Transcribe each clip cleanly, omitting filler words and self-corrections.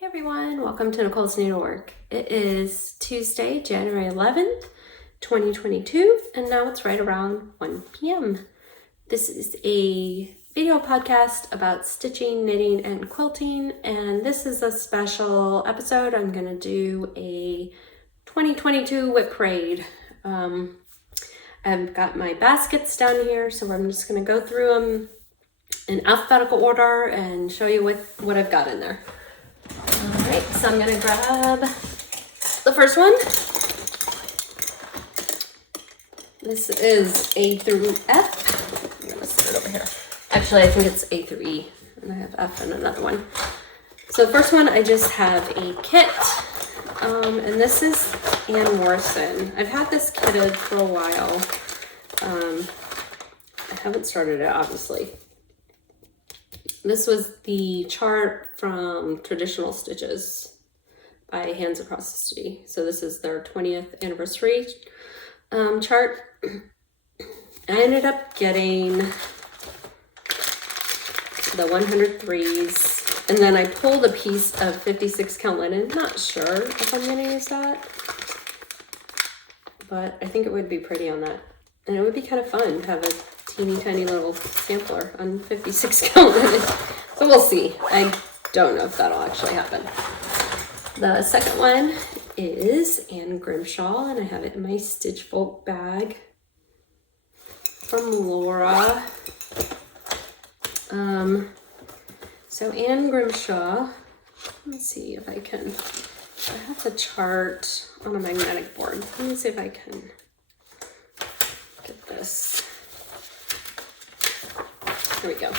Hey everyone, welcome to Nicole's Needlework. It is Tuesday, January 11th, 2022, and now it's right around 1 p.m. This is a video podcast about stitching, knitting, and quilting, and this is a special episode. I'm going to do a 2022 WIP parade. I've got my baskets down here, so I'm just going to go through them in alphabetical order and show you what I've got in there. Alright, so I'm gonna grab the first one. This is A through F. I'm gonna set it over here. Actually, I think it's A through E, and I have F in another one. So the first one, I just have a kit, and this is Ann Morrison. I've had this kitted for a while. I haven't started it, obviously. This was the chart from Traditional Stitches by Hands Across the City. So this is their 20th anniversary chart. I ended up getting the 103s, and then I pulled a piece of 56 count linen. Not sure if I'm going to use that, but I think it would be pretty on that. And it would be kind of fun to have a teeny tiny little sampler on 56 count linen. So we'll see. I don't know if that'll actually happen. The second one is Anne Grimshaw, and I have it in my Stitch Folk bag from Laura. So Anne Grimshaw, let's see if I can, I have the chart on a magnetic board. Let me see if I can get this. Here we go.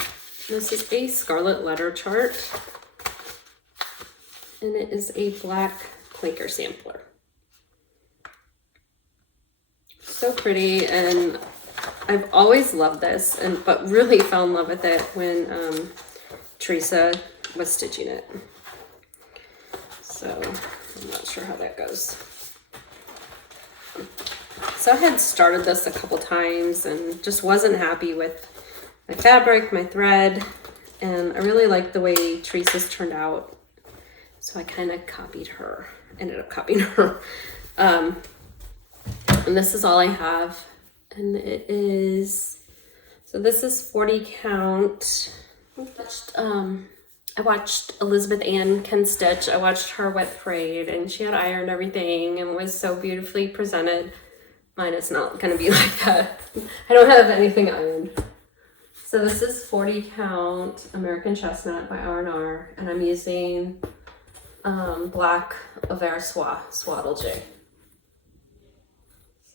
This is a Scarlet Letter chart, and it is a black Quaker sampler. So pretty, and I've always loved this, but really fell in love with it when Teresa was stitching it. So I'm not sure how that goes. So I had started this a couple times and just wasn't happy with my fabric, my thread, and I really liked the way Teresa's turned out. So I kind of ended up copying her. And this is all I have. And it is, so this is 40 count. I watched Elizabeth Ann can stitch. I watched her WIP parade, and she had ironed everything and was so beautifully presented. Mine is not going to be like that. I don't have anything ironed. So this is 40 count American Chestnut by R&R, and I'm using black Aver Swaddle J.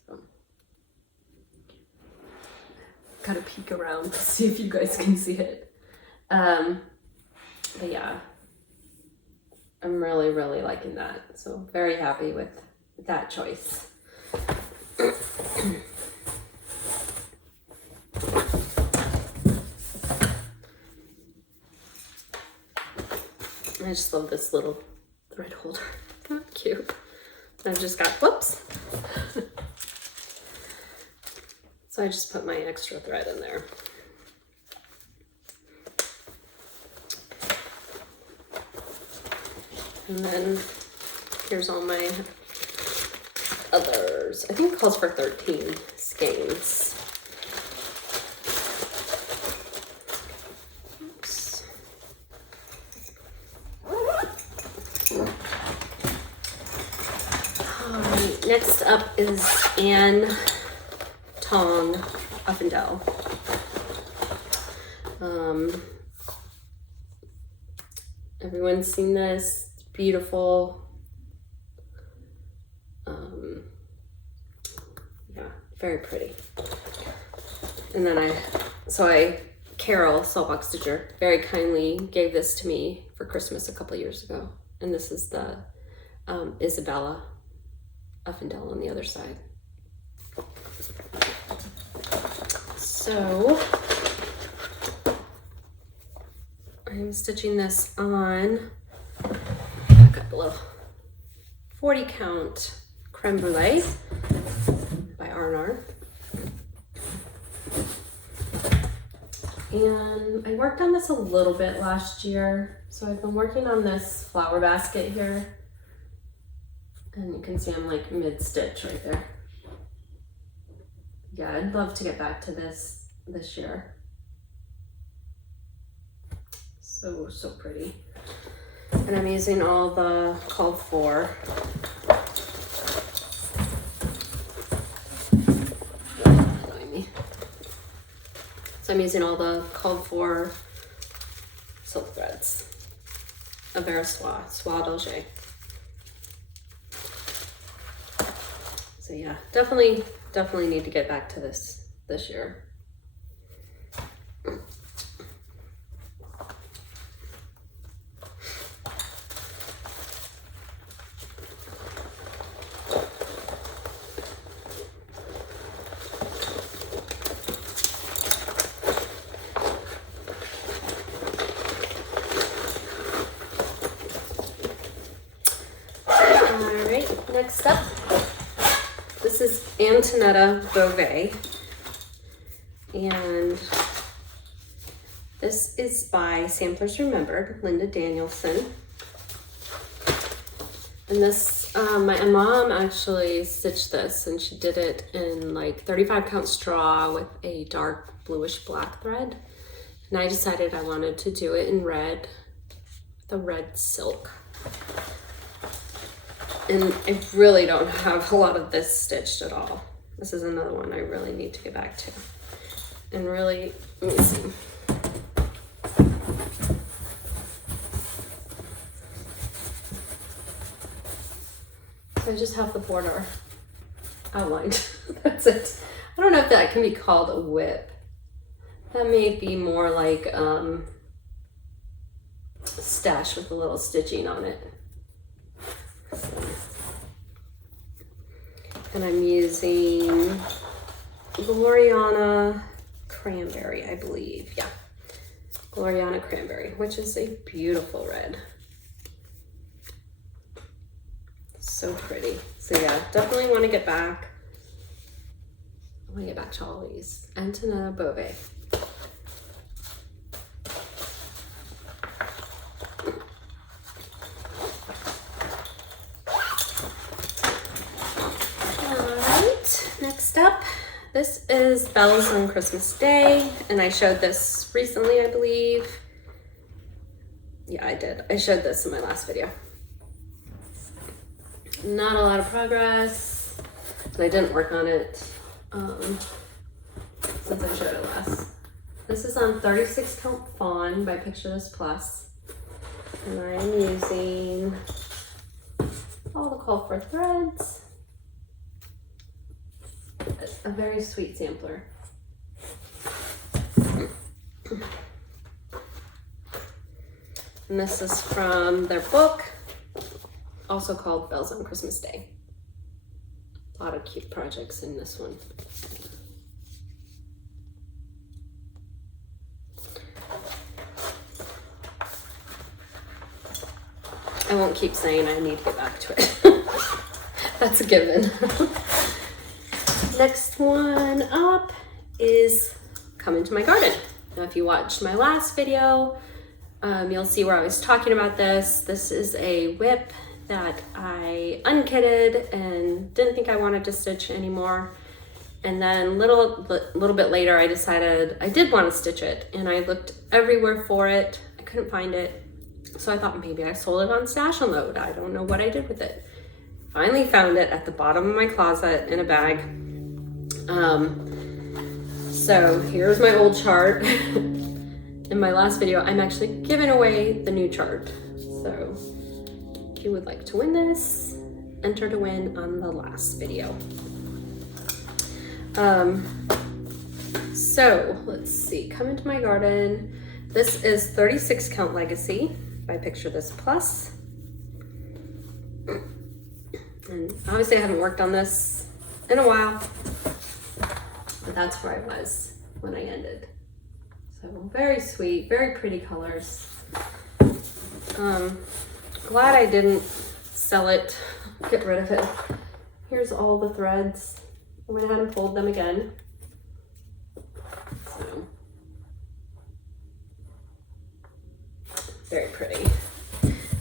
So, gotta peek around to see if you guys can see it. But yeah, I'm really, really liking that. So very happy with that choice. I just love this little thread holder. Isn't that cute? I've just got, whoops. So I just put my extra thread in there. And then here's all my others. I think it calls for 13 skeins. Next up is Anne Tong Uffendell. Everyone's seen this. It's beautiful. Yeah, very pretty. And then Carol, Soulbox Stitcher, very kindly gave this to me for Christmas a couple years ago. And this is the Isabella Uffendell on the other side. So I'm stitching this on, back up a little, 40 count Creme Brulee by R&R. And I worked on this a little bit last year. So I've been working on this flower basket here. And you can see I'm like mid-stitch right there. Yeah, I'd love to get back to this year. So pretty. And I'm using all the called for. So I'm using all the called for silk threads. A Vera Soie d'Alger. So yeah, definitely need to get back to this year. Next up, this is Antonetta Beauvais, and this is by Samplers Remembered, Linda Danielson. And this, my mom actually stitched this, and she did it in like 35 count straw with a dark bluish black thread. And I decided I wanted to do it in red, the red silk. And I really don't have a lot of this stitched at all. This is another one I really need to get back to. And really, let me see. So I just have the border outlined. That's it. I don't know if that can be called a WIP. That may be more like a stash with a little stitching on it. And I'm using Gloriana Cranberry, I believe. Yeah, Gloriana Cranberry, which is a beautiful red. So pretty. So yeah, definitely want to get back. I want to get back to all these. Antonetta Beauvais. Next up, this is Bells on Christmas Day, and I showed this recently, I believe. Yeah, I did. I showed this in my last video. Not a lot of progress, and I didn't work on it since I showed it last. This is on 36 count fawn by Picture This Plus, and I am using all the call for threads. A very sweet sampler. And this is from their book, also called Bells on Christmas Day. A lot of cute projects in this one. I won't keep saying I need to get back to it. That's a given. Next one up is Come Into My Garden. Now, if you watched my last video, you'll see where I was talking about this. This is a WIP that I unkitted and didn't think I wanted to stitch anymore. And then little bit later, I decided I did want to stitch it, and I looked everywhere for it. I couldn't find it. So I thought maybe I sold it on Stash Unload. I don't know what I did with it. Finally found it at the bottom of my closet in a bag. So here's my old chart. In my last video, I'm actually giving away the new chart. So if you would like to win this, enter to win on the last video. So let's see, Come Into My Garden. This is 36 count Legacy by Picture This Plus. And obviously I haven't worked on this in a while, but that's where I was when I ended. So very sweet, very pretty colors. Glad I didn't sell it, get rid of it. Here's all the threads. I went ahead and pulled them again. So very pretty.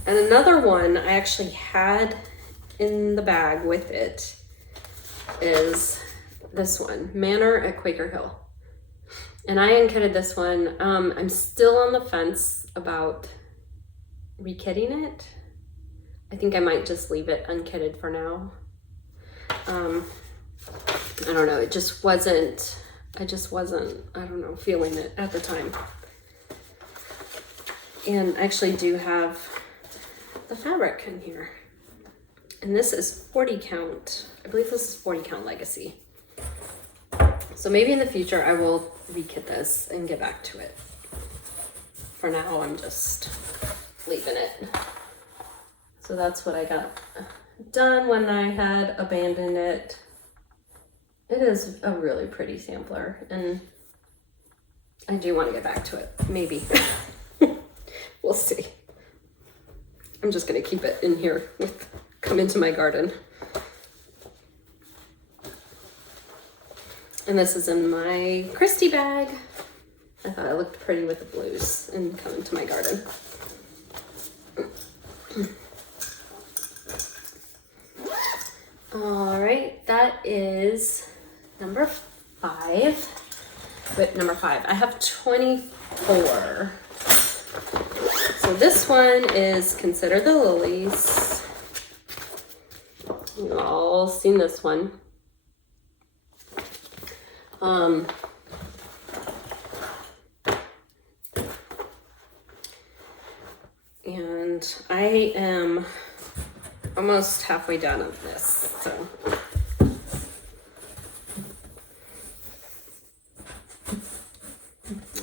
And another one I actually had in the bag with it is this one, Manor at Quaker Hill. And I unkitted this one. I'm still on the fence about rekitting it. I think I might just leave it unkitted for now. I don't know, it just wasn't, I don't know, feeling it at the time. And I actually do have the fabric in here. And this is 40 count. I believe this is 40 count Legacy. So maybe in the future I will rekit this and get back to it. For now, I'm just leaving it. So that's what I got done when I had abandoned it. It is a really pretty sampler, and I do want to get back to it, maybe. We'll see. I'm just gonna keep it in here with Come Into My Garden. And this is in my Christie bag. I thought it looked pretty with the blues and Come Into My Garden. All right, that is number 5. WIP number 5. I have 24. So this one is Consider the Lilies. You've all seen this one. And I am almost halfway done of this, so.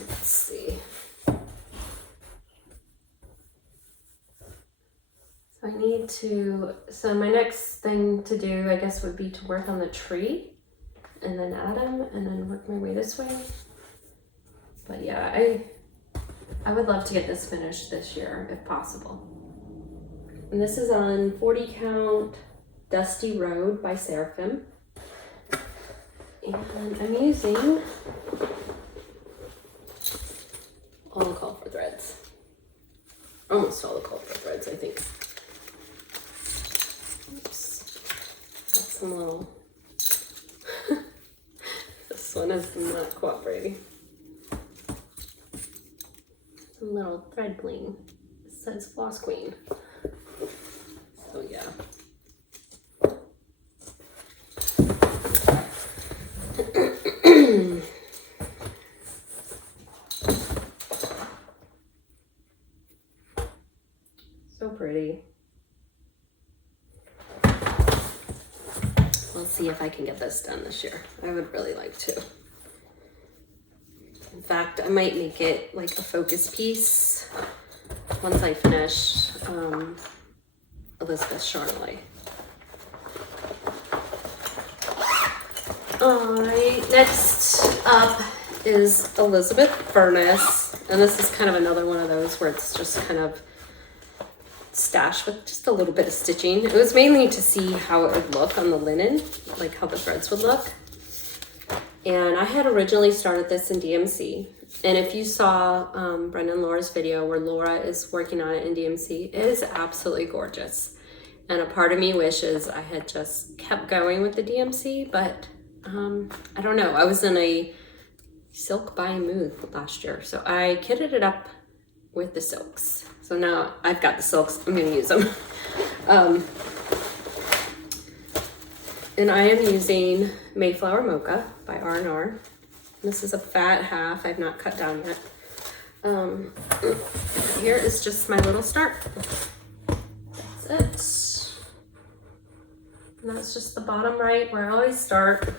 Let's see. So I need to, so my next thing to do, I guess, would be to work on the tree and then add them and then work my way this way. But yeah, I would love to get this finished this year if possible. And this is on 40 count Dusty Road by Seraphim. And I'm using all the call for threads. Almost all the call for threads, I think. Oops. Got some little... This one is not cooperating. Some little thread bling. It says Floss Queen. So yeah. So pretty. We'll see if I can get this done this year. I would really like to. In fact, I might make it like a focus piece once I finish Elizabeth Charnley. Alright, next up is Elizabeth Furnace. And this is kind of another one of those where it's just kind of stashed with just a little bit of stitching. It was mainly to see how it would look on the linen, like how the threads would look. And I had originally started this in DMC. And if you saw Brenda and Laura's video where Laura is working on it in DMC, it is absolutely gorgeous. And a part of me wishes I had just kept going with the DMC, but I don't know. I was in a silk buying mood last year, so I kitted it up with the silks. So now I've got the silks, I'm gonna use them. And I am using Mayflower Mocha by R&R. This is a fat half, I've not cut down yet. Here is just my little start. That's it. And that's just the bottom right where I always start.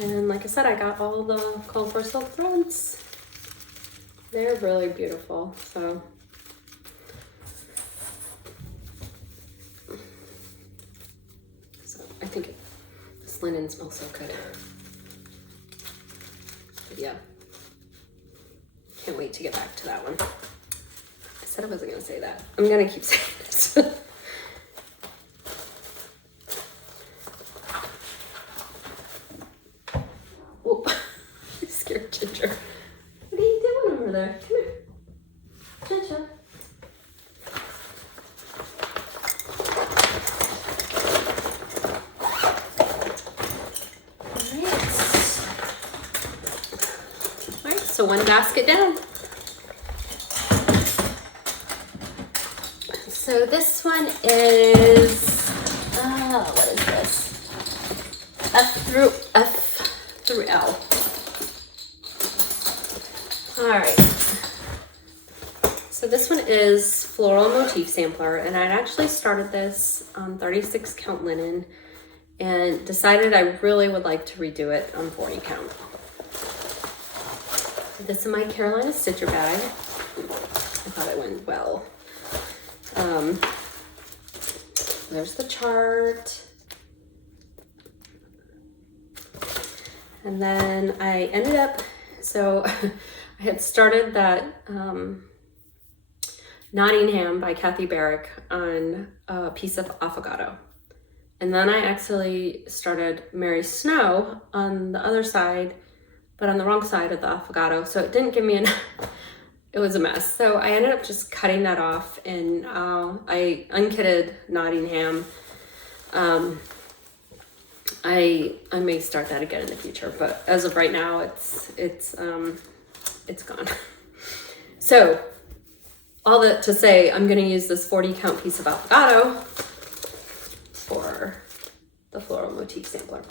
And like I said, I got all the called for silk threads. They're really beautiful, so. I think this linen smells so good. But yeah, can't wait to get back to that one. I said I wasn't gonna say that. I'm gonna keep saying this. Whoop, I scared Ginger. What are you doing so one basket down. So this one is, what is this? F through L. All right. So this one is Floral Motif Sampler, and I actually started this on 36 count linen and decided I really would like to redo it on 40 count. This is my Carolina Stitcher bag. I thought it went well. There's the chart. And then I ended up, so I had started that Nottingham by Kathy Barrick on a piece of affogato. And then I actually started Mary Snow on the other side, but on the wrong side of the affogato. So it didn't give me enough. It was a mess. So I ended up just cutting that off, and I unkitted Nottingham. I may start that again in the future, but as of right now, it's gone. So all that to say, I'm going to use this 40 count piece of affogato for the Floral Motif Sampler.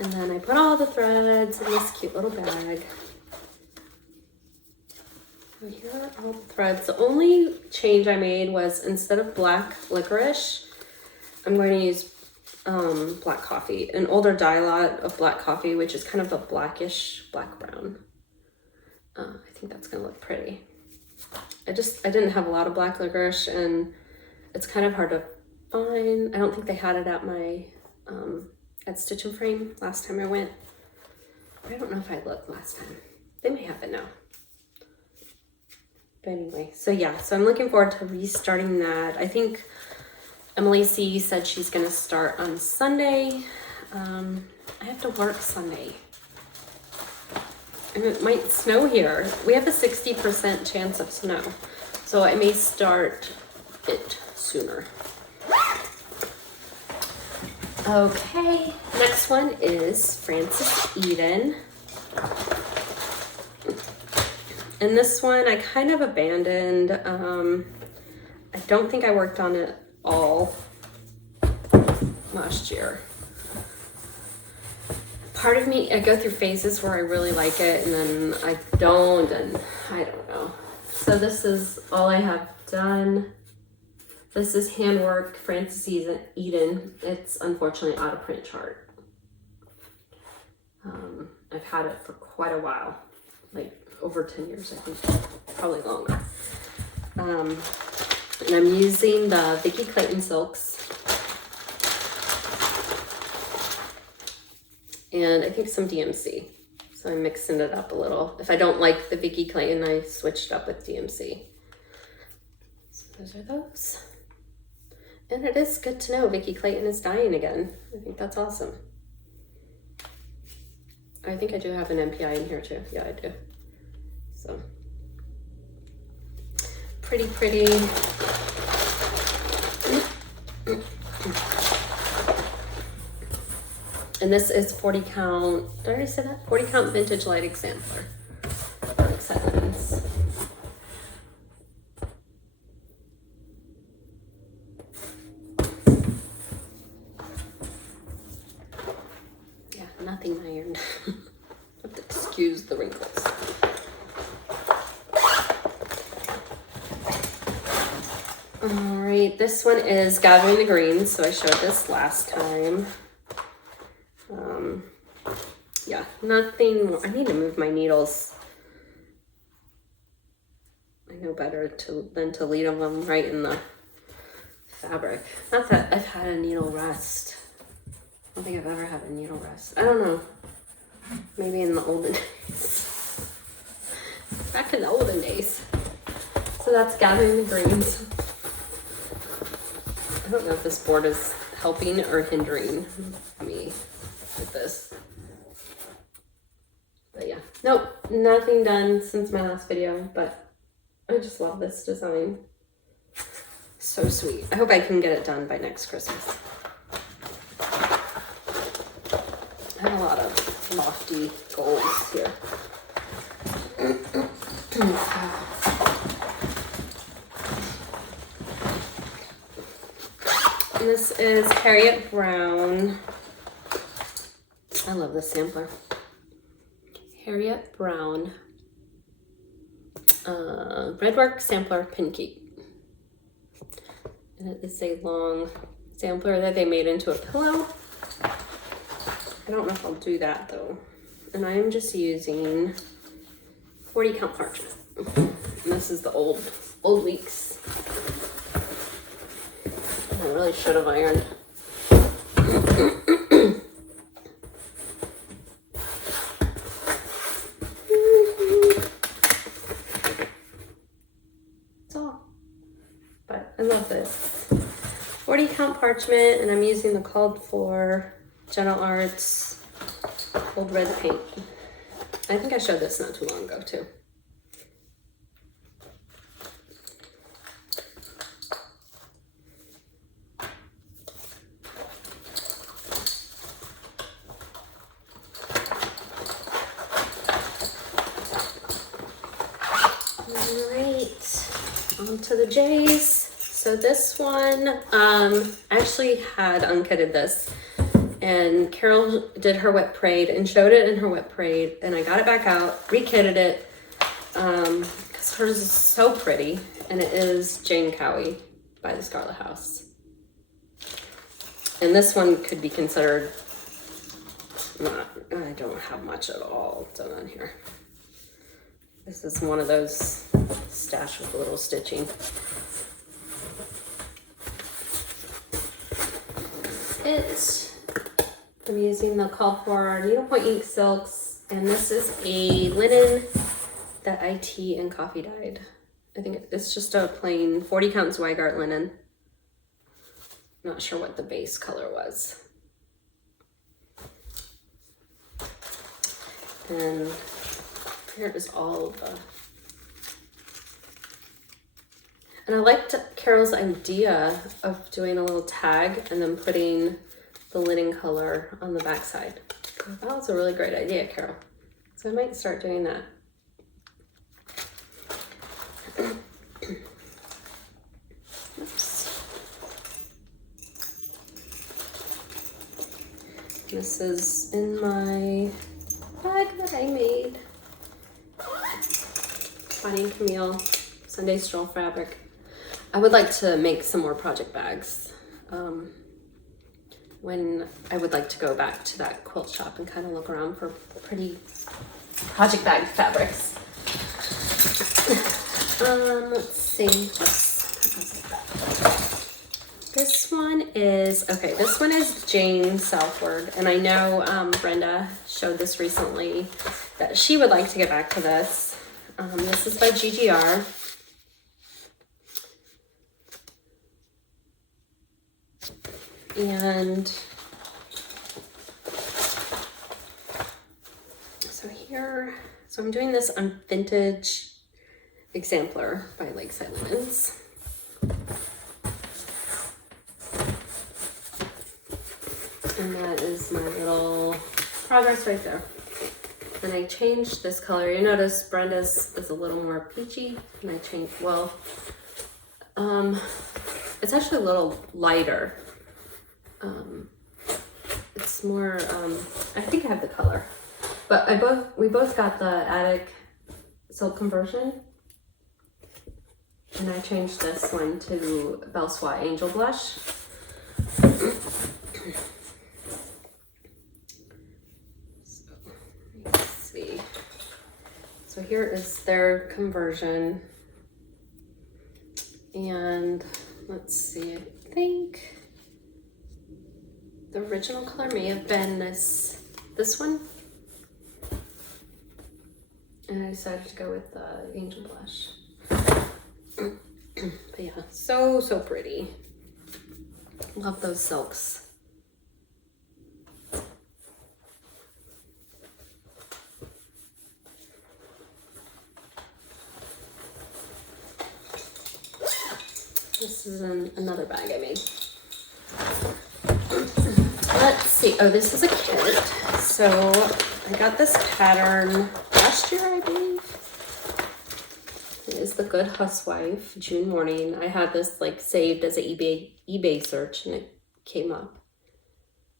And then I put all the threads in this cute little bag. So here are all the threads. The only change I made was, instead of black licorice, I'm going to use black coffee, an older dye lot of black coffee, which is kind of a blackish black brown. I think that's gonna look pretty. I didn't have a lot of black licorice, and it's kind of hard to find. I don't think they had it at my at Stitch and Frame last time I went. I don't know if I looked last time. They may have it now. But anyway, so yeah, so I'm looking forward to restarting that. I think Emily C said she's gonna start on Sunday. I have to work Sunday. And it might snow here. We have a 60% chance of snow, so I may start it sooner. Okay, next one is Frances Eden. And this one I kind of abandoned. I don't think I worked on it all last year. Part of me, I go through phases where I really like it and then I don't, and I don't know. So this is all I have done. This is handwork Frances Eden. It's unfortunately out of print chart. I've had it for quite a while, like over 10 years, I think, probably longer. And I'm using the Vicki Clayton silks. And I think some DMC. So I'm mixing it up a little. If I don't like the Vicki Clayton, I switched up with DMC. So those are those. And it is good to know Vicki Clayton is dying again. I think that's awesome. I think I do have an MPI in here too. Yeah, I do. So pretty. And this is 40 count, did I already say that? 40 count vintage lighting sampler. Yeah, nothing ironed. Have to excuse the wrinkles. All right, this one is Gathering the Greens. So I showed this last time. Yeah, nothing more. I need to move my needles. I know better than to leave them right in the fabric. Not that I've had a needle rust. I don't think I've ever had a needle rust. I don't know. Maybe in the olden days. Back in the olden days. So that's Gathering the Greens. I don't know if this board is helping or hindering me with this. But yeah, nope, nothing done since my last video, but I just love this design. So sweet. I hope I can get it done by next Christmas. I have a lot of lofty goals here. This is Harriet Brown. I love this sampler. Harriet Brown Redwork Sampler Pin Key. And it is a long sampler that they made into a pillow. I don't know if I'll do that though. And I am just using 40 count parchment. And this is the old weeks. I really should have ironed. That's all. But I love this. 40 count parchment, and I'm using the called for Gentle Arts Old Red Paint. I think I showed this not too long ago too. To the J's. So this one, I actually had unkitted this, and Carol did her WIP parade and showed it in her WIP parade, and I got it back out, rekitted it, because hers is so pretty, and it is Jane Cowie by the Scarlet House. And this one could be considered not, I don't have much at all done on here. This is one of those stash with a little stitching. I'm using the call for needlepoint ink silks, and this is a linen that I tea and coffee dyed. I think it's just a plain 40 count Zweigart linen. Not sure what the base color was. And here is all of the, and I liked Carol's idea of doing a little tag and then putting the linen color on the back side. That was a really great idea, Carol. So I might start doing that. Oops. This is in my bag that I made. Bonnie and Camille Sunday Stroll fabric. I would like to make some more project bags. When I would like to go back to that quilt shop and kind of look around for pretty project bag fabrics. Let's see. This one is, okay, this one is Jane Southward. And I know Brenda showed this recently that she would like to get back to this. This is by GGR. And so here, so I'm doing this on Vintage Exemplar by Lakeside Linens. And that is my little progress right there. And I changed this color. You notice Brenda's is a little more peachy, and I changed, well, it's actually a little lighter. It's more, I think I have the color, but we both got the Attic Silk Conversion, and I changed this one to Belsois Angel Blush. So, let's see. So here is their conversion, and let's see, I think the original color may have been this one. And I decided to go with the Angel Blush. But yeah, so pretty. Love those silks. This is another bag I made. let's see. Oh, this is a kit. So I got this pattern last year, I believe. It is the Good Housewife, June Morning. I had this like saved as an eBay search and it came up.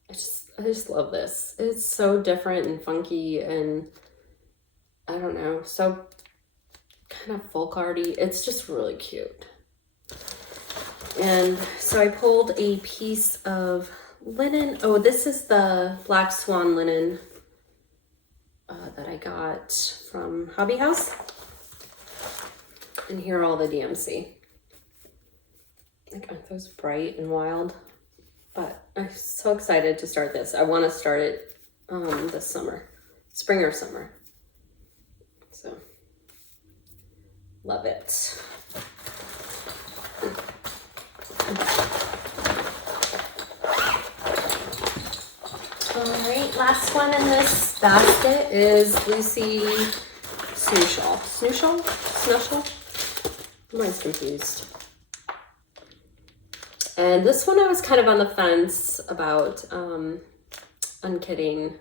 I just love this. It's so different and funky and I don't know, so kind of folk arty. It's just really cute. And so I pulled a piece of linen. Oh, this is the Black Swan linen that I got from Hobby House. And here are all the DMC. Like, aren't those bright and wild? But I'm so excited to start this. I want to start it this summer, spring or summer. So, love it. All right, last one in this basket is Lucy Snoozle. I'm always confused. And this one I was kind of on the fence about unkitting,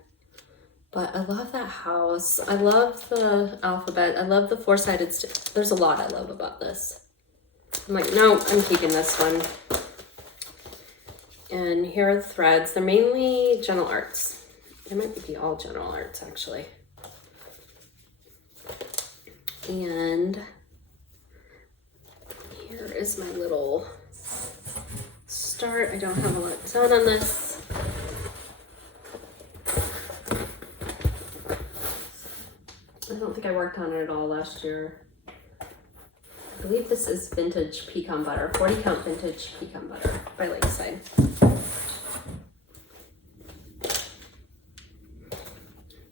but I love that house. I love the alphabet. I love the four-sided there's a lot I love about this. I'm like, no, I'm keeping this one. And here are the threads. They're mainly Gentle Arts. They might be all Gentle Arts, actually. And here is my little start. I don't have a lot done on this. I don't think I worked on it at all last year. I believe this is vintage pecan butter, 40 count vintage pecan butter by Lakeside.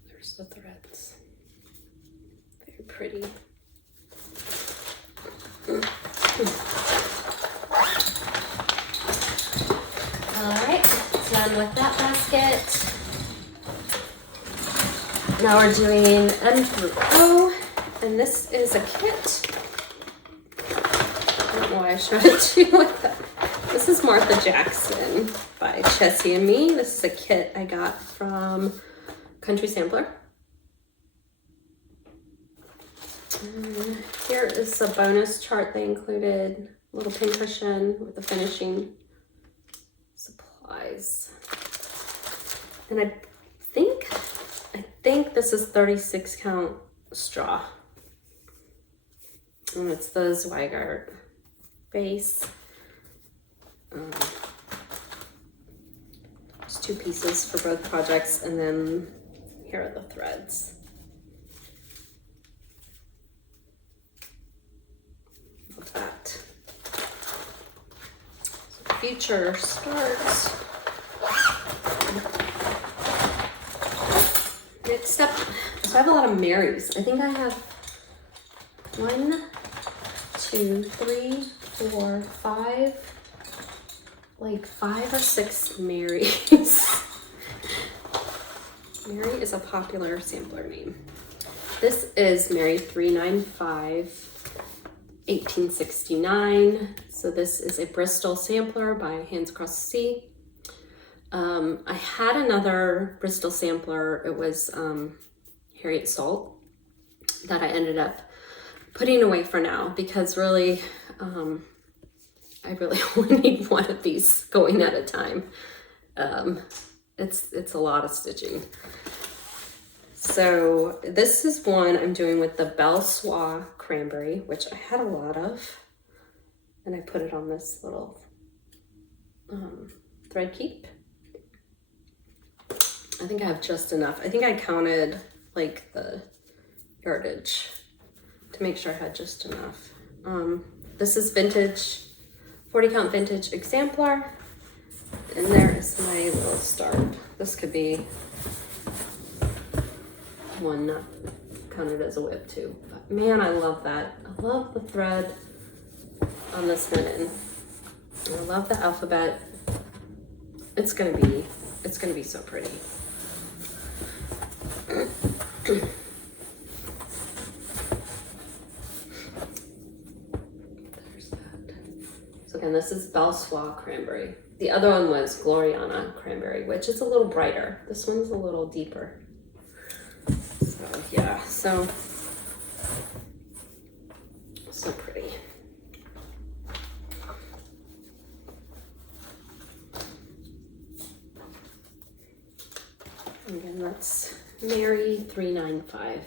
There's the threads. Very pretty. All right, done with that basket. Now we're doing M through O, and this is a kit. I don't know why I showed it to you like that. This is Martha Jackson by Chessie and Me. This is a kit I got from Country Sampler. And here is a bonus chart they included, a little pincushion with the finishing supplies. And I think this is 36 count straw. And it's the Zweigart base. There's two pieces for both projects, and then here are the threads. Love that. So future starts. Next up, so I have a lot of Marys. I think I have 1, 2, 3, 4, 5, like 5 or 6 Marys. Mary is a popular sampler name. This is Mary 395, 1869. So this is a Bristol sampler by Hands Across the Sea. I had another Bristol sampler. It was Harriet Salt that I ended up putting away for now because really, I really only need one of these going at a time. It's a lot of stitching. So this is one I'm doing with the Belle Soie Cranberry, which I had a lot of, and I put it on this little thread keep. I think I have just enough. I think I counted like the yardage to make sure I had just enough. This is vintage, 40 count vintage exemplar. And there is my little start. This could be one not counted as a WIP too. But man, I love that. I love the thread on this linen. I love the alphabet. It's gonna be so pretty. There's that. So and this is Belsois Cranberry. The other one was Gloriana Cranberry, which is a little brighter. This one's a little deeper. So yeah, so pretty. Again, that's Mary 395.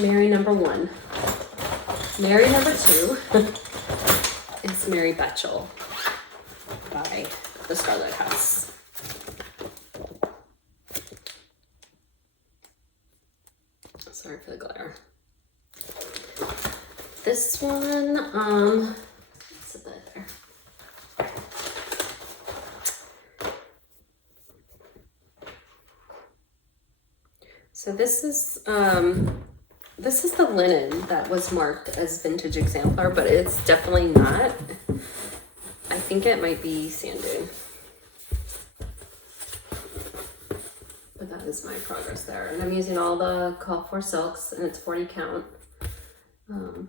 Mary number 1. Mary number 2 is Mary Betchel by the Scarlet House. Sorry for the glare. This one, let's put that there. So this is the linen that was marked as vintage exemplar, but it's definitely not. I think it might be sand dune. But that is my progress there. And I'm using all the call for silks, and it's 40 count. And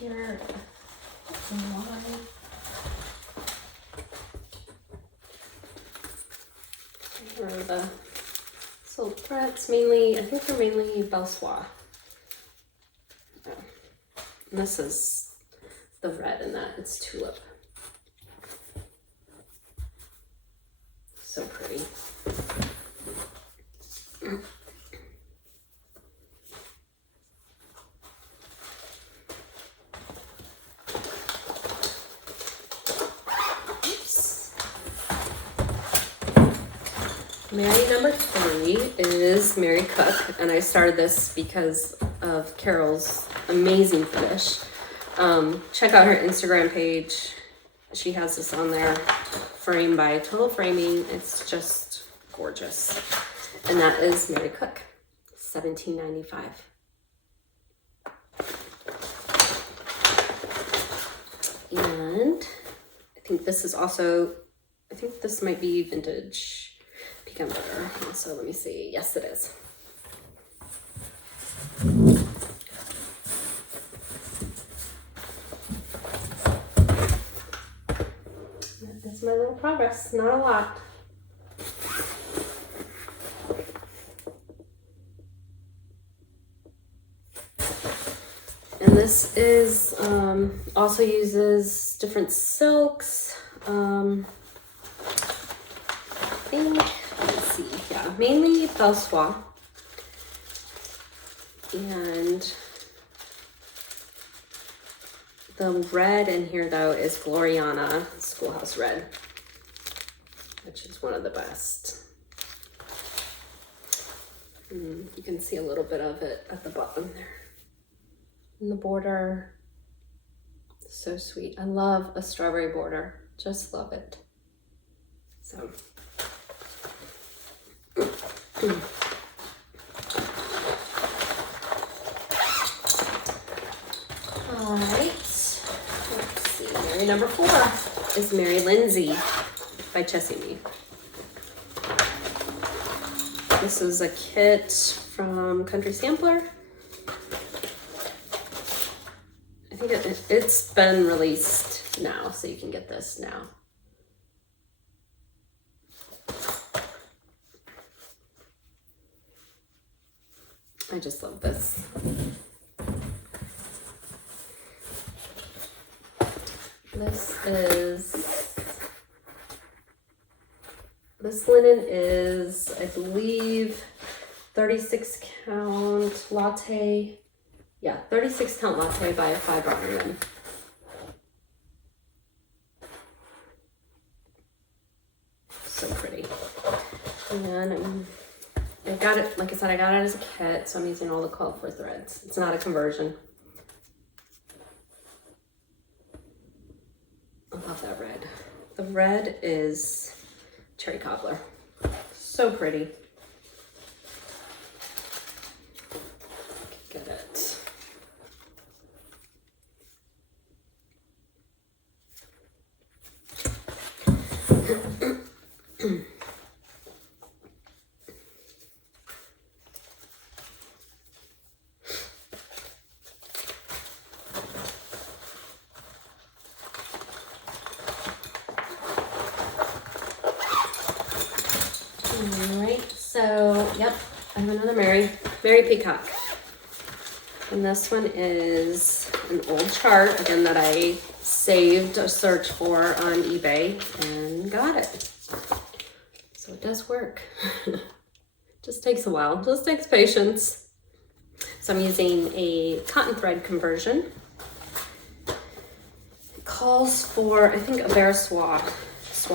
here are the silk threads, mainly, I think they're mainly Belsois. And this is the red in that, it's tulip. So pretty. Oops. Mary number 3 is Mary Cook, and I started this because of Carol's amazing finish. Check out her Instagram page. She has this on there, framed by Total Framing. It's just gorgeous. And that is Mary Cook, $17.95. And I think this is also, I think this might be vintage pecan butter. So let me see. Yes, it is. That's my little progress. Not a lot. And this is also uses different silks. I think, let's see, yeah, mainly Belsois. And the red in here though is Gloriana Schoolhouse Red, which is one of the best. You can see a little bit of it at the bottom there. In the border, so sweet. I love a strawberry border, just love it. So, all right, let's see, Mary number 4 is Mary Lindsay by Chessie Me. This is a kit from Country Sampler. I think it's been released now, so you can get this now. I just love this. This linen is, I believe, 36 count latte. Yeah, 36 count latte by a fiber iron. So pretty. And I got it, like I said, I got it as a kit, so I'm using all the called for threads. It's not a conversion. I love that red. The red is Cherry Cobbler. So pretty. I have another Mary Peacock. And this one is an old chart, again, that I saved a search for on eBay and got it. So it does work. Just takes a while, just takes patience. So I'm using a cotton thread conversion. It calls for, I think, a Bear Soie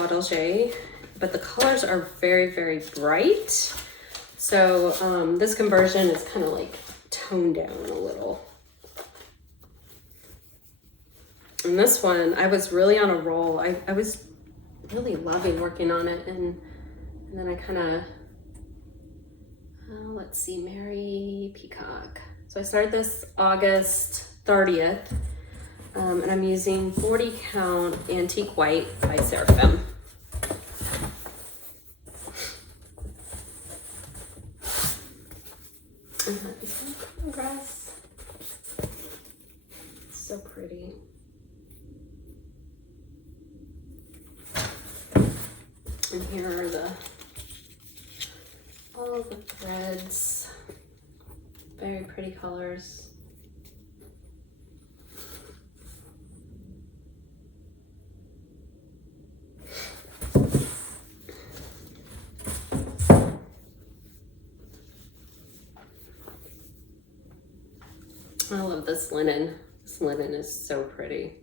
d'Alger, but the colors are very, very bright. So this conversion is kind of like toned down a little. And this one, I was really on a roll. I was really loving working on it, and then I kind of, let's see, Mary Peacock. So I started this August 30th, and I'm using 40 count antique white by Seraphim. And that is in progress. It's so pretty. And here are all the threads. Very pretty colors. I love this linen. This linen is so pretty.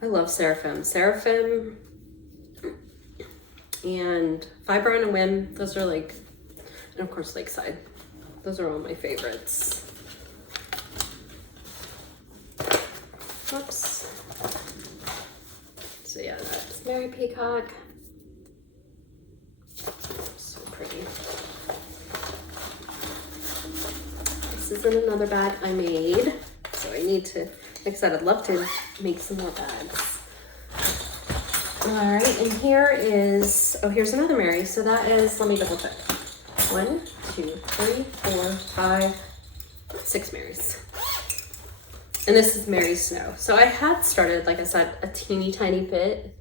I love Seraphim. Seraphim and Fiber on a Whim, those are like, and of course Lakeside. Those are all my favorites. Whoops. So yeah, that's Mary Peacock. So pretty. This is in another bag I made. So I need to, like I said, I'd love to make some more bags. All right, and here is, oh, here's another Mary. So that is, let me double check. 1, 2, 3, 4, 5, 6 Marys. And this is Mary Snow. So I had started, like I said, a teeny tiny bit,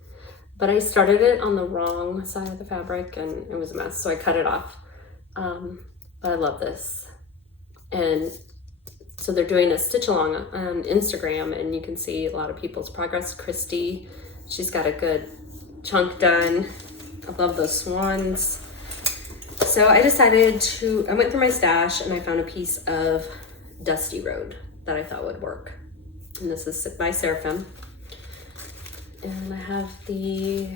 but I started it on the wrong side of the fabric and it was a mess. So I cut it off. But I love this. And so they're doing a stitch along on Instagram, and you can see a lot of people's progress. Christy, she's got a good chunk done. I love those swans. So I decided I went through my stash and I found a piece of Dusty Road that I thought would work. And this is by Seraphim. And I have the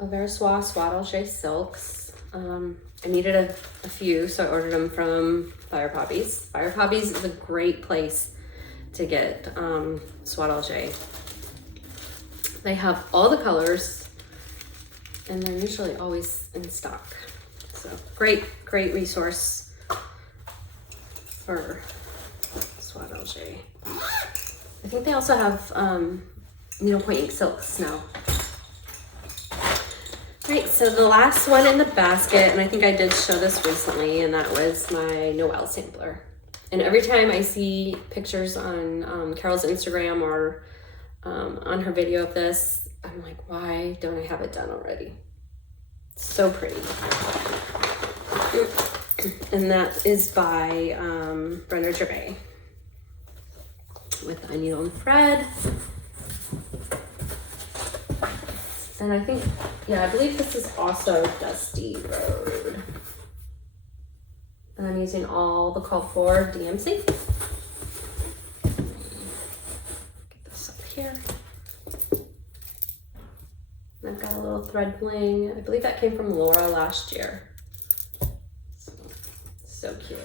Bear Soie d'Alger silks. I needed a few, so I ordered them from Fire Poppies. Fire Poppies is a great place to get Soie d'Alger. They have all the colors, and they're usually always in stock. So great resource for Soie d'Alger. I think they also have needlepoint ink silks now. Right, so the last one in the basket, and I think I did show this recently, and that was my Noel sampler. And every time I see pictures on Carol's Instagram or on her video of this, I'm like, why don't I have it done already? So pretty. And that is by Brenda Gervais with a needle and thread. And I think, yeah, I believe this is also Dusty Road. And I'm using all the called for DMC. Get this up here. And I've got a little thread bling. I believe that came from Laura last year. So cute.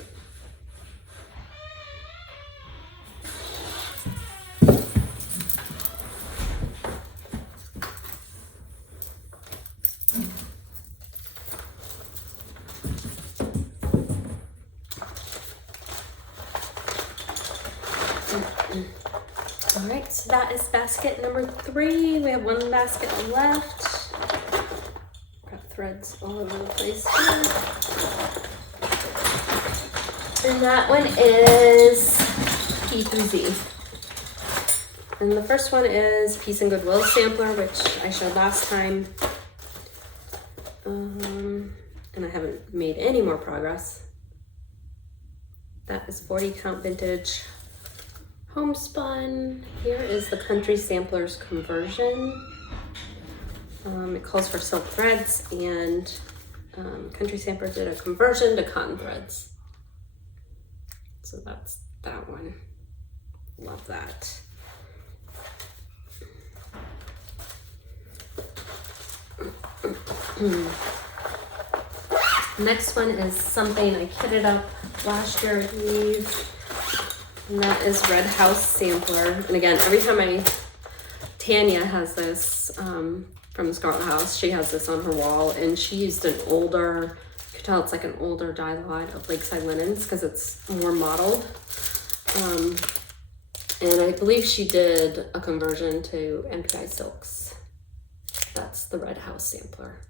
All right, so that is basket number 3. We have one basket left. Got threads all over the place here. And that one is P through Z. And the first one is Peace and Goodwill sampler, which I showed last time. And and I haven't made any more progress. That is 40 count vintage homespun. Here is the Country Sampler's conversion. It calls for silk threads, and Country Sampler did a conversion to cotton threads. So that's that one. Love that. Next one is something I kitted up last year, I believe, and that is Red House Sampler. And again, every time Tanya has this from the Scarlet House, she has this on her wall, and she used an older, you can tell it's like an older dye lot of Lakeside Linens because it's more modeled. And I believe she did a conversion to MPI silks. That's the Red House Sampler.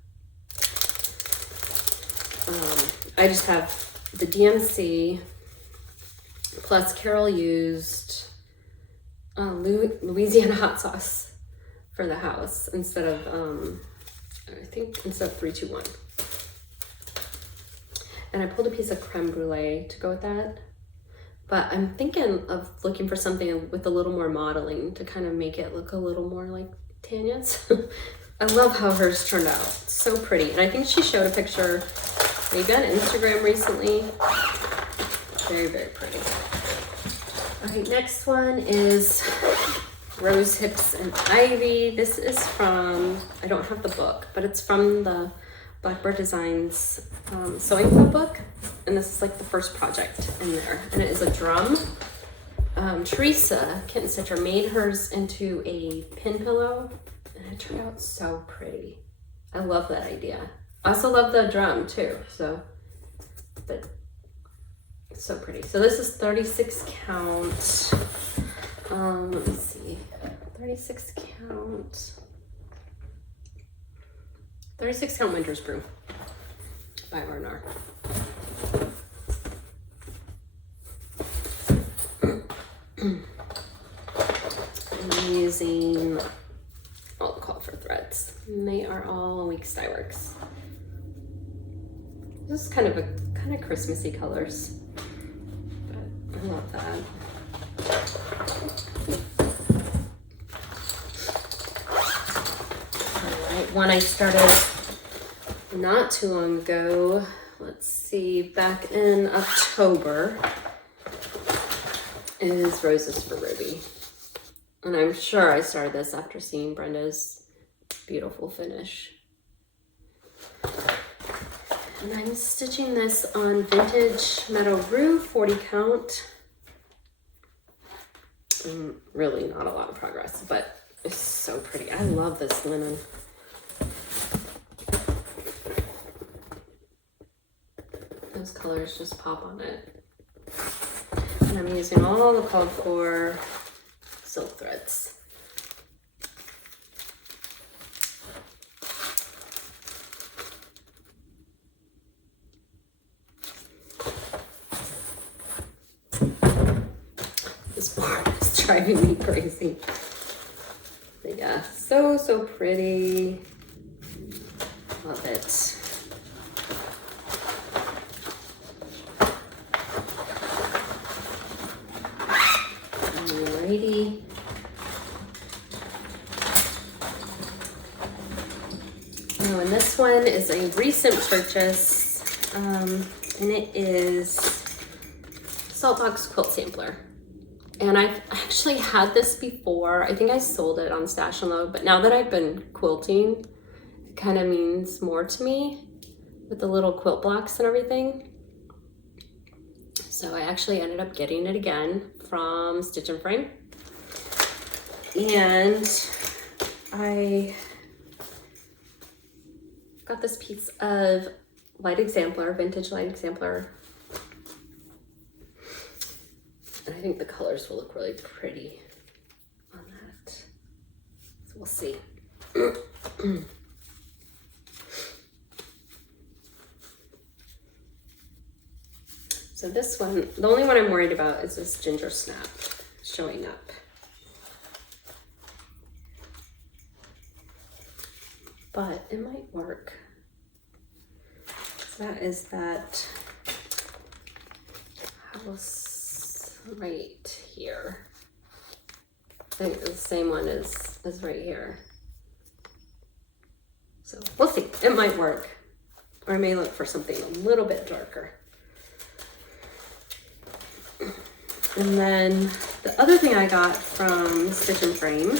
I just have the DMC, plus Carol used Louisiana hot sauce for the house instead of, I think instead of 321. And I pulled a piece of creme brulee to go with that. But I'm thinking of looking for something with a little more modeling to kind of make it look a little more like Tanya's. I love how hers turned out. So pretty. And I think she showed a picture maybe on Instagram recently. Very, very pretty. Okay, next one is Rose Hips and Ivy. This is from, I don't have the book, but it's from the Blackbird Designs sewing club book. And this is like the first project in there. And it is a drum. Teresa, Kitten Stitcher, made hers into a pin pillow. And it turned out so pretty. I love that idea. I also love the drum too, so, but it's so pretty. So this is 36 count, let me see, 36 count Winter's Brew by R&R. And I'm using all the call for threads, and they are all Weeks Dye Works. This is kind of Christmassy colors, but I love that. All right, one I started not too long ago. Let's see, back in October is Roses for Ruby. And I'm sure I started this after seeing Brenda's beautiful finish. And I'm stitching this on Vintage Meadow Rue 40 count. Really not a lot of progress, but it's so pretty. I love this linen. Those colors just pop on it. And I'm using all the called for silk threads. This board is driving me crazy. But yeah, so pretty. Love it. Alrighty. Oh, and this one is a recent purchase, and it is Saltbox Quilt Sampler. And I've actually had this before. I think I sold it on Stash and Load, but now that I've been quilting, it kind of means more to me with the little quilt blocks and everything. So I actually ended up getting it again from Stitch and Frame. And I got this piece of light exemplar, vintage light exemplar. And I think the colors will look really pretty on that. So we'll see. So this one, the only one I'm worried about is this ginger snap showing up. But it might work. That is that house right here. I think the same one is right here. So we'll see. It might work. Or I may look for something a little bit darker. And then the other thing I got from Stitch and Frame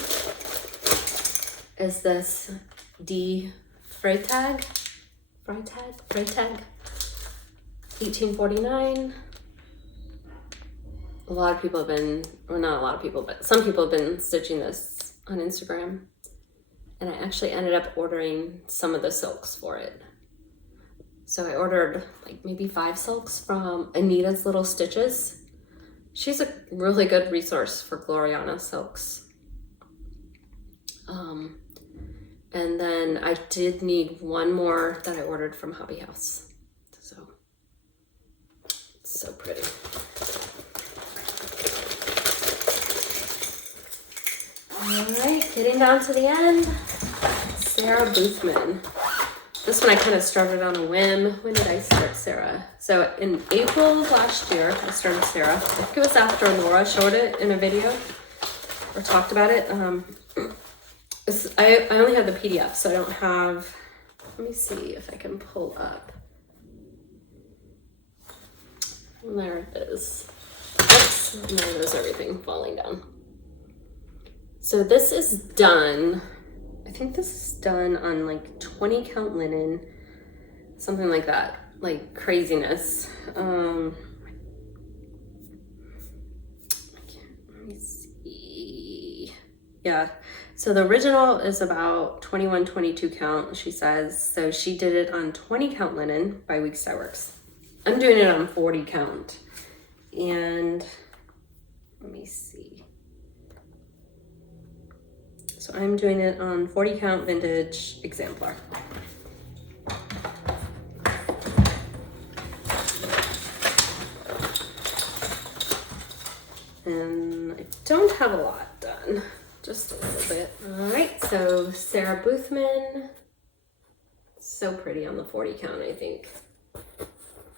is this Freitag, 1849. A lot of people have been, well, not a lot of people, but some people have been stitching this on Instagram. And I actually ended up ordering some of the silks for it. So I ordered like maybe 5 silks from Anita's Little Stitches. She's a really good resource for Gloriana silks. And then I did need one more that I ordered from Hobby House. So, it's so pretty. All right, getting down to the end. Sarah Boothman. This one I kind of started on a whim. When did I start Sarah? So in April of last year, I started Sarah. I think it was after Laura showed it in a video or talked about it. I only have the PDF, so I don't have, let me see if I can pull up. There it is. Oops, and there goes everything falling down. So this is done. I think this is done on like 20 count linen, something like that, like craziness. Let me see. Yeah, so the original is about 21, 22 count, she says. So she did it on 20 count linen by Weeks Dye Works. I'm doing it on 40 count. And let me see. So I'm doing it on 40 count vintage exemplar. And I don't have a lot done, just a little bit. All right, so Sarah Boothman. So pretty on the 40 count, I think. I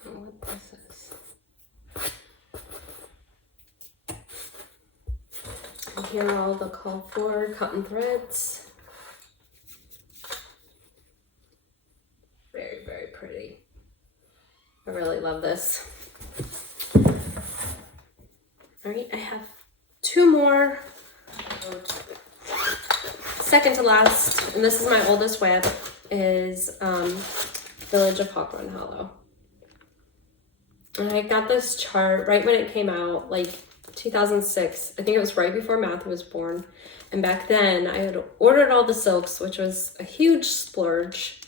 don't know what this is. And here are all the called for cotton threads. Very, very pretty. I really love this. All right, I have 2 more. Second to last, and this is my oldest WIP, is Village of Hawthorne Hollow. And I got this chart right when it came out, like 2006. I think it was right before Matthew was born. And back then I had ordered all the silks, which was a huge splurge,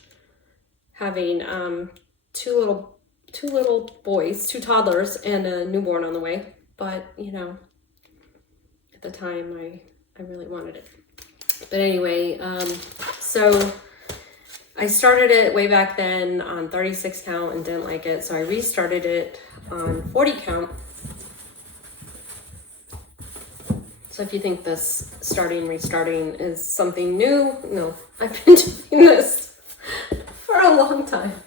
having 2 little boys, 2 toddlers, and a newborn on the way. But, you know, at the time I really wanted it. But anyway, so I started it way back then on 36 count and didn't like it. So I restarted it on 40 count. So if you think this restarting is something new, no, I've been doing this for a long time.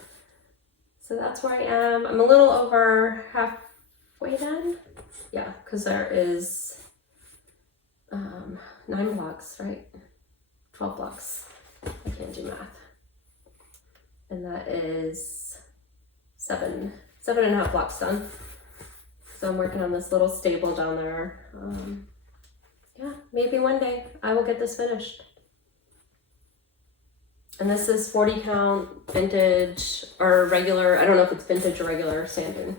So that's where I am. I'm a little over halfway done. Yeah, because there is 9 blocks, right? 12 blocks. I can't do math. And that is 7.5 blocks done. So I'm working on this little stable down there. Yeah, maybe one day I will get this finished. And this is 40 count vintage or regular. I don't know if it's vintage or regular sanding,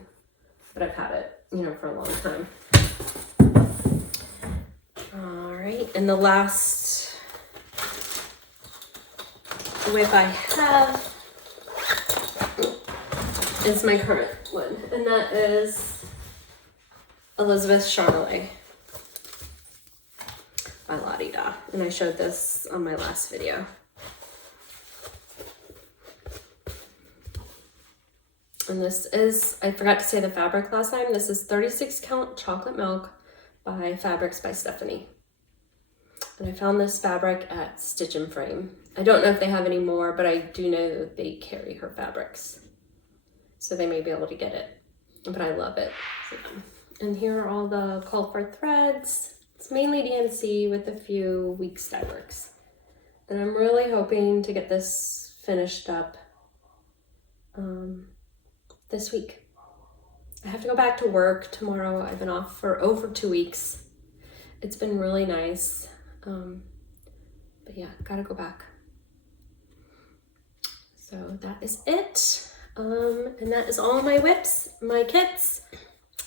but I've had it, you know, for a long time. All right, and the last WIP I have is my current one, and that is Elizabeth Charlotte by Lottie Da, and I showed this on my last video. And this is, I forgot to say the fabric last time, this is 36 count chocolate milk by Fabrics by Stephanie. And I found this fabric at Stitch and Frame. I don't know if they have any more, but I do know that they carry her fabrics. so they may be able to get it, but I love it. So, and here are all the call for threads. It's mainly DMC with a few weak stud works. And I'm really hoping to get this finished up this week. I have to go back to work tomorrow. I've been off for over 2 weeks. It's been really nice. But yeah, gotta go back. So that is it. And that is all my WIPs, my kits.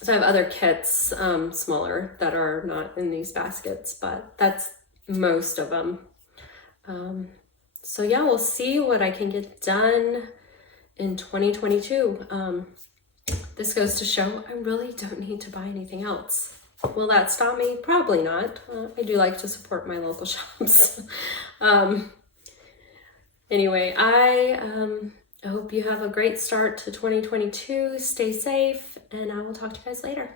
So I have other kits, smaller, that are not in these baskets, but that's most of them. So yeah, we'll see what I can get done in 2022. This goes to show I really don't need to buy anything else. Will that stop me? Probably not. I do like to support my local shops. Anyway, I hope you have a great start to 2022. Stay safe, and I will talk to you guys later.